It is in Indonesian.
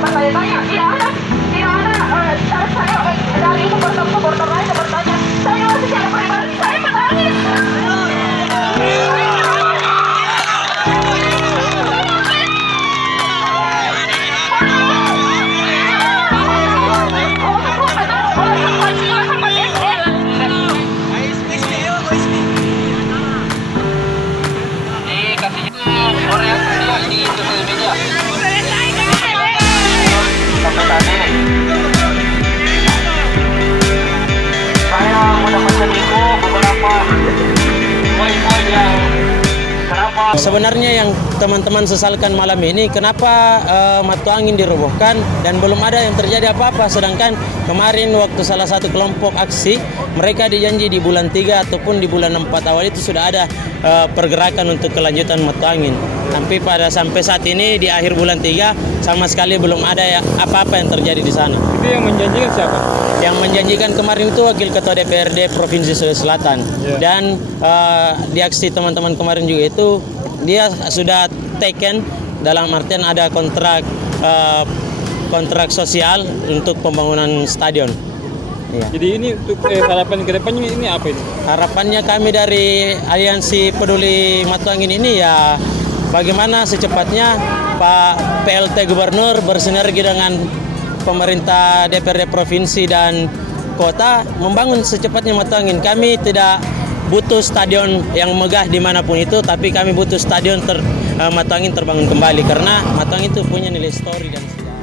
bertanya-tanya. Tidak ada saya dari supporter lain yang bertanya. Saya secara pribadi saya menangis. Sebenarnya yang teman-teman sesalkan malam ini, kenapa mata angin dirobohkan dan belum ada yang terjadi apa-apa, sedangkan kemarin waktu salah satu kelompok aksi, mereka dijanji di bulan 3 ataupun di bulan 4 awal itu sudah ada pergerakan untuk kelanjutan mata angin. Tapi sampai saat ini di akhir bulan 3 sama sekali belum ada apa-apa yang terjadi di sana. Itu yang menjanjikan siapa? Yang menjanjikan kemarin itu Wakil Ketua DPRD Provinsi Sulawesi Selatan. Dan di aksi teman-teman kemarin juga itu dia sudah taken, dalam artian ada kontrak sosial untuk pembangunan stadion. Ya. Jadi ini untuk harapan ke depannya ini apa ini? Harapannya kami dari Aliansi Peduli Mata Angin ini ya bagaimana secepatnya Pak PLT Gubernur bersinergi dengan pemerintah DPRD Provinsi dan Kota membangun secepatnya Mata Angin. Kami tidak butuh stadion yang megah dimanapun itu, tapi kami butuh stadion Mata Angin terbangun kembali karena Mata Angin itu punya nilai histori dan sejarah.